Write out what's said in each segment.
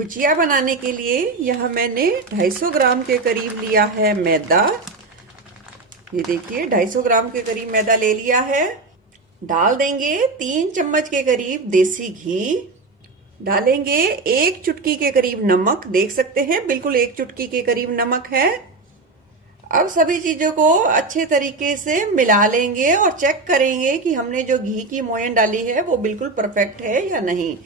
गुजिया बनाने के लिए यहाँ मैंने 250 ग्राम के करीब लिया है मैदा। ये देखिए 250 ग्राम के करीब मैदा ले लिया है। डाल देंगे 3 चम्मच के करीब देसी घी। डालेंगे 1 चुटकी के करीब नमक, देख सकते हैं बिल्कुल 1 चुटकी के करीब नमक है। अब सभी चीजों को अच्छे तरीके से मिला लेंगे और चेक करेंगे कि हमने जो घी की मोयन डाली है वो बिल्कुल परफेक्ट है या नहीं।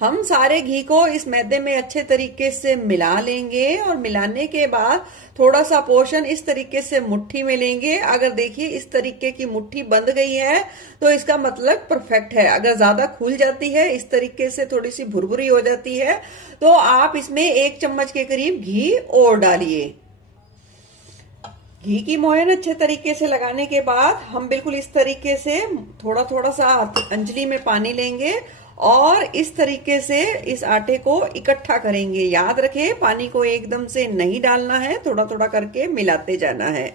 हम सारे घी को इस मैदे में अच्छे तरीके से मिला लेंगे और मिलाने के बाद थोड़ा सा पोर्शन इस तरीके से मुट्ठी में लेंगे। अगर देखिए इस तरीके की मुट्ठी बंध गई है तो इसका मतलब परफेक्ट है। अगर ज्यादा खुल जाती है, इस तरीके से थोड़ी सी भुरभुरी हो जाती है, तो आप इसमें 1 चम्मच के करीब घी और डालिए। घी की मोहन अच्छे तरीके से लगाने के बाद हम बिल्कुल इस तरीके से थोड़ा थोड़ा सा अंजलि में पानी लेंगे और इस तरीके से इस आटे को इकट्ठा करेंगे। याद रखें पानी को एकदम से नहीं डालना है, थोड़ा थोड़ा करके मिलाते जाना है।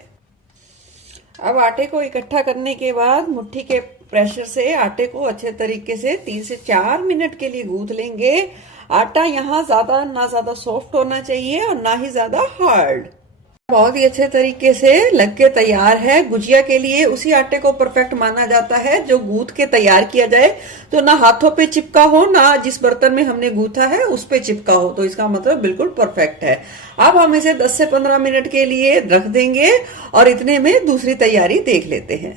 अब आटे को इकट्ठा करने के बाद मुट्ठी के प्रेशर से आटे को अच्छे तरीके से 3 से 4 मिनट के लिए गूंथ लेंगे। आटा यहाँ ना ज्यादा सॉफ्ट होना चाहिए और ना ही ज्यादा हार्ड। बहुत ही अच्छे तरीके से लग के तैयार है। गुजिया के लिए उसी आटे को परफेक्ट माना जाता है जो गूंथ के तैयार किया जाए तो ना हाथों पे चिपका हो, ना जिस बर्तन में हमने गूंथा है उस पे चिपका हो, तो इसका मतलब बिल्कुल परफेक्ट है। अब हम इसे 10 से 15 मिनट के लिए रख देंगे और इतने में दूसरी तैयारी देख लेते हैं।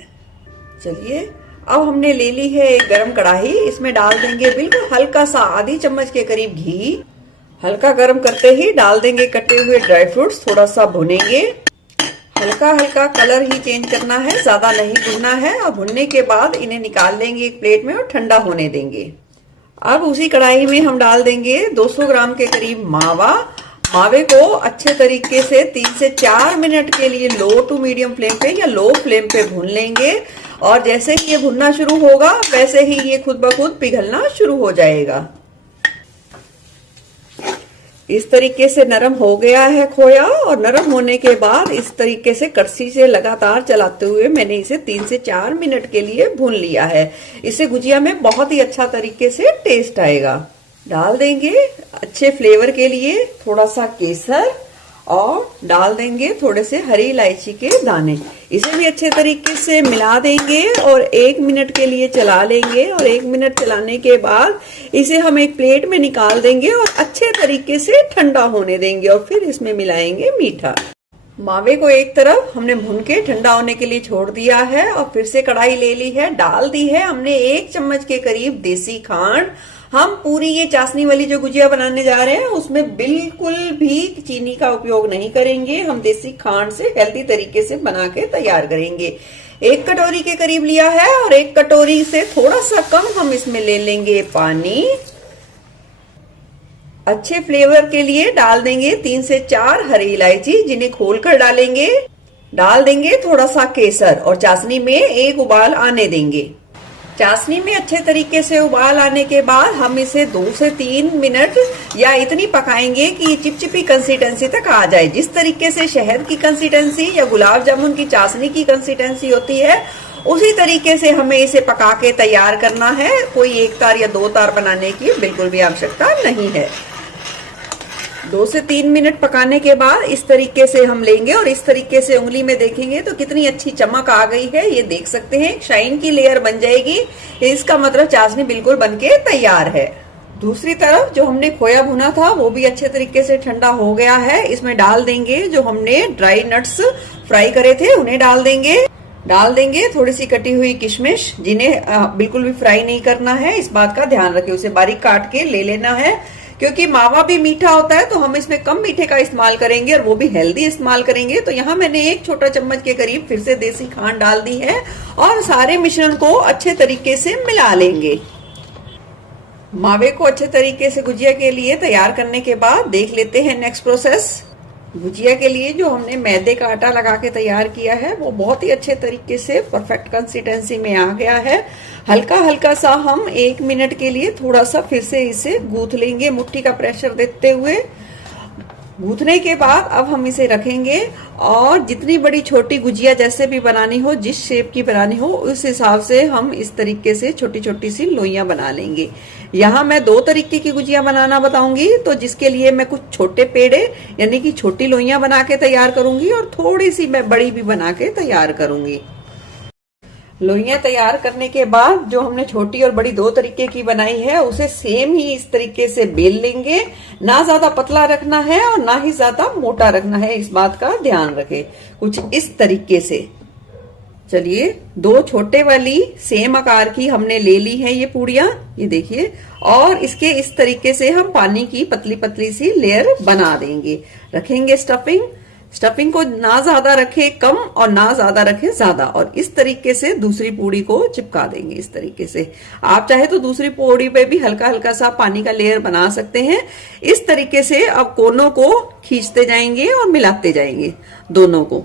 चलिए अब हमने ले ली है एक गरम कढ़ाई। इसमें डाल देंगे बिल्कुल हल्का सा आधी चम्मच के करीब घी। हल्का गर्म करते ही डाल देंगे कटे हुए ड्राई फ्रूट्स, थोड़ा सा भुनेंगे। हल्का हल्का कलर ही चेंज करना है, ज्यादा नहीं भुनना है। और भुनने के बाद इन्हें निकाल लेंगे एक प्लेट में और ठंडा होने देंगे। अब उसी कढ़ाई में हम डाल देंगे 200 ग्राम के करीब मावा। मावे को अच्छे तरीके से 3 से 4 मिनट के लिए लो टू मीडियम फ्लेम पे या लो फ्लेम पे भून लेंगे। और जैसे ही ये भुनना शुरू होगा वैसे ही ये खुद ब खुद पिघलना शुरू हो जाएगा। इस तरीके से नरम हो गया है खोया और नरम होने के बाद इस तरीके से कड़छी से लगातार चलाते हुए मैंने इसे 3 से 4 मिनट के लिए भून लिया है। इससे गुजिया में बहुत ही अच्छा तरीके से टेस्ट आएगा। डाल देंगे अच्छे फ्लेवर के लिए थोड़ा सा केसर और डाल देंगे थोड़े से हरी इलायची के दाने। इसे भी अच्छे तरीके से मिला देंगे और 1 मिनट के लिए चला लेंगे। और 1 मिनट चलाने के बाद इसे हम एक प्लेट में निकाल देंगे और अच्छे तरीके से ठंडा होने देंगे और फिर इसमें मिलाएंगे मीठा। मावे को एक तरफ हमने भून के ठंडा होने के लिए छोड़ दिया है और फिर से कढ़ाई ले ली है। डाल दी है हमने 1 चम्मच के करीब देसी खांड। हम पूरी ये चाशनी वाली जो गुजिया बनाने जा रहे हैं उसमें बिल्कुल भी चीनी का उपयोग नहीं करेंगे। हम देसी खांड से हेल्दी तरीके से बना के तैयार करेंगे। 1 कटोरी के करीब लिया है और 1 कटोरी से थोड़ा सा कम हम इसमें ले लेंगे पानी। अच्छे फ्लेवर के लिए डाल देंगे 3 से 4 हरी इलायची जिन्हें खोलकर डालेंगे। डाल देंगे थोड़ा सा केसर और चाशनी में एक उबाल आने देंगे। चाशनी में अच्छे तरीके से उबाल आने के बाद हम इसे 2 से 3 मिनट या इतनी पकाएंगे कि चिपचिपी कंसिस्टेंसी तक आ जाए। जिस तरीके से शहद की कंसिस्टेंसी या गुलाब जामुन की चाशनी की कंसिस्टेंसी होती है उसी तरीके से हमें इसे पका के तैयार करना है। कोई 1 तार या 2 तार बनाने की बिल्कुल भी आवश्यकता नहीं है। 2 से 3 मिनट पकाने के बाद इस तरीके से हम लेंगे और इस तरीके से उंगली में देखेंगे तो कितनी अच्छी चमक आ गई है। ये देख सकते हैं शाइन की लेयर बन जाएगी। इसका मतलब चाशनी बिल्कुल बनके तैयार है। दूसरी तरफ जो हमने खोया भुना था वो भी अच्छे तरीके से ठंडा हो गया है। इसमें डाल देंगे जो हमने ड्राई नट्स फ्राई करे थे उन्हें डाल देंगे थोड़ी सी कटी हुई किशमिश जिन्हें बिल्कुल भी फ्राई नहीं करना है। इस बात का ध्यान रखें, उसे बारीक काट के ले लेना है क्योंकि मावा भी मीठा होता है तो हम इसमें कम मीठे का इस्तेमाल करेंगे और वो भी हेल्दी इस्तेमाल करेंगे। तो यहाँ मैंने 1 छोटा चम्मच के करीब फिर से देसी खांड डाल दी है और सारे मिश्रण को अच्छे तरीके से मिला लेंगे। मावे को अच्छे तरीके से गुजिया के लिए तैयार करने के बाद देख लेते हैं नेक्स्ट प्रोसेस। गुजिया के लिए जो हमने मैदे का आटा लगा के तैयार किया है वो बहुत ही अच्छे तरीके से परफेक्ट कंसिस्टेंसी में आ गया है। हल्का हल्का सा हम 1 मिनट के लिए थोड़ा सा फिर से इसे गूंथ लेंगे मुट्ठी का प्रेशर देते हुए। गूंथने के बाद अब हम इसे रखेंगे और जितनी बड़ी छोटी गुजिया जैसे भी बनानी हो, जिस शेप की बनानी हो, उस हिसाब से हम इस तरीके से छोटी छोटी सी लोइयां बना लेंगे। यहाँ मैं 2 तरीके की गुजिया बनाना बताऊंगी, तो जिसके लिए मैं कुछ छोटे पेड़े यानी कि छोटी लोइयां बना के तैयार करूंगी और थोड़ी सी मैं बड़ी भी बना के तैयार करूंगी। लोइयां तैयार करने के बाद जो हमने छोटी और बड़ी 2 तरीके की बनाई है, उसे सेम ही इस तरीके से बेल लेंगे। ना ज्यादा पतला रखना है और ना ही ज्यादा मोटा रखना है, इस बात का ध्यान रखें। कुछ इस तरीके से। चलिए 2 छोटे वाली सेम आकार की हमने ले ली है ये पूड़ियां, ये देखिए। और इसके इस तरीके से हम पानी की पतली पतली सी लेयर बना देंगे। रखेंगे स्टफिंग को ना ज्यादा रखे कम और ना ज्यादा रखे ज्यादा, और इस तरीके से दूसरी पूड़ी को चिपका देंगे। इस तरीके से आप चाहे तो दूसरी पूड़ी पे भी हल्का हल्का सा पानी का लेयर बना सकते हैं। इस तरीके से अब कोनों को खींचते जाएंगे और मिलाते जाएंगे दोनों को।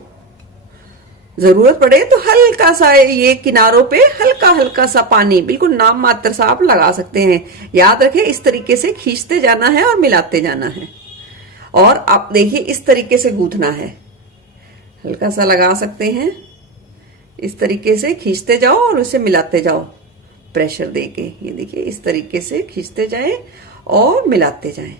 जरूरत पड़े तो हल्का सा ये किनारों पे हल्का हल्का सा पानी, बिल्कुल नाम मात्र सा आप लगा सकते हैं। याद रखें इस तरीके से खींचते जाना है और मिलाते जाना है। और आप देखिए इस तरीके से गूंथना है, हल्का सा लगा सकते हैं। इस तरीके से खींचते जाओ और उसे मिलाते जाओ प्रेशर देके। ये देखिए इस तरीके से खींचते जाएं और मिलाते जाएं।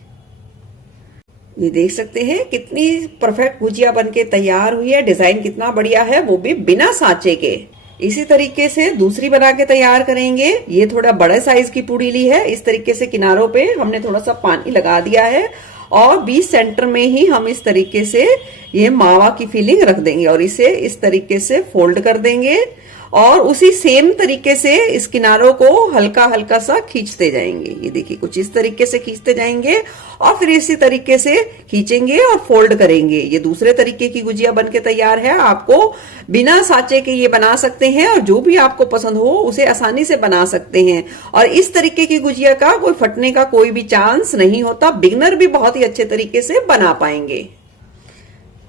ये देख सकते हैं कितनी परफेक्ट गुजिया बनके तैयार हुई है। डिजाइन कितना बढ़िया है, वो भी बिना सांचे के। इसी तरीके से दूसरी बना के तैयार करेंगे। ये थोड़ा बड़े साइज की पूड़ी ली है। इस तरीके से किनारों पे हमने थोड़ा सा पानी लगा दिया है और बीच सेंटर में ही हम इस तरीके से ये मावा की फिलिंग रख देंगे और इसे इस तरीके से फोल्ड कर देंगे और उसी सेम तरीके से इस किनारों को हल्का हल्का सा खींचते जाएंगे। ये देखिए कुछ इस तरीके से खींचते जाएंगे और फिर इसी तरीके से खींचेंगे और फोल्ड करेंगे। ये दूसरे तरीके की गुजिया बनके तैयार है। आपको बिना सांचे के ये बना सकते हैं और जो भी आपको पसंद हो उसे आसानी से बना सकते हैं। और इस तरीके की गुजिया का कोई फटने का कोई भी चांस नहीं होता। बिगनर भी बहुत ही अच्छे तरीके से बना पाएंगे।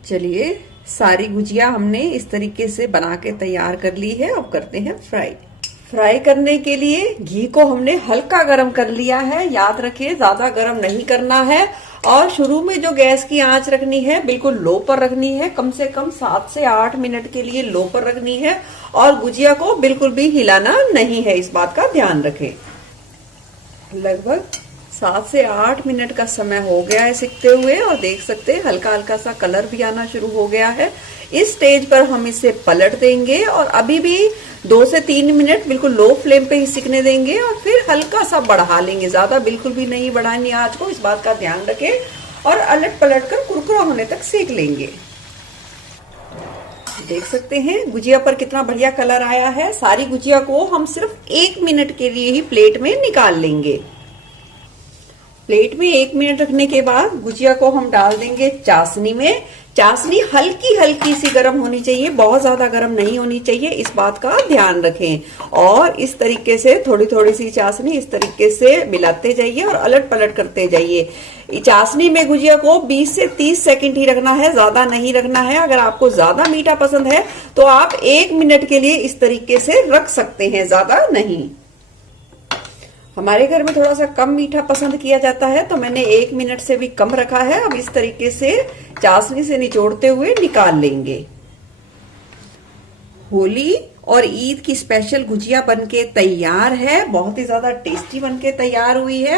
चलिए सारी गुजिया हमने इस तरीके से बना के तैयार कर ली है। अब करते हैं फ्राई करने के लिए घी को हमने हल्का गरम कर लिया है। याद रखिए ज्यादा गरम नहीं करना है और शुरू में जो गैस की आंच रखनी है बिल्कुल लो पर रखनी है। कम से कम 7 से 8 मिनट के लिए लो पर रखनी है और गुजिया को बिल्कुल भी हिलाना नहीं है, इस बात का ध्यान रखें। लगभग 7 से 8 मिनट का समय हो गया है सिकते हुए और देख सकते हैं हल्का हल्का सा कलर भी आना शुरू हो गया है। इस स्टेज पर हम इसे पलट देंगे और अभी भी 2 से 3 मिनट बिल्कुल लो फ्लेम पे ही सिकने देंगे और फिर हल्का सा बढ़ा लेंगे। ज्यादा बिल्कुल भी नहीं बढ़ानी आंच को, इस बात का ध्यान रखें। और अलट पलट कर कुरकुरा होने तक सेक लेंगे। देख सकते हैं गुजिया पर कितना बढ़िया कलर आया है। सारी गुजिया को हम सिर्फ 1 मिनट के लिए ही प्लेट में निकाल लेंगे। प्लेट में 1 मिनट रखने के बाद गुजिया को हम डाल देंगे चाशनी में। चाशनी हल्की हल्की सी गर्म होनी चाहिए, बहुत ज्यादा गर्म नहीं होनी चाहिए, इस बात का ध्यान रखें। और इस तरीके से थोड़ी थोड़ी सी चाशनी इस तरीके से मिलाते जाइए और अलट पलट करते जाइए। चाशनी में गुजिया को 20 से 30 सेकंड ही रखना है, ज्यादा नहीं रखना है। अगर आपको ज्यादा मीठा पसंद है तो आप 1 मिनट के लिए इस तरीके से रख सकते हैं, ज्यादा नहीं। हमारे घर में थोड़ा सा कम मीठा पसंद किया जाता है तो मैंने 1 मिनट से भी कम रखा है। अब इस तरीके से चाशनी से निचोड़ते हुए निकाल लेंगे। होली और ईद की स्पेशल गुजिया बनके तैयार है। बहुत ही ज्यादा टेस्टी बनके तैयार हुई है।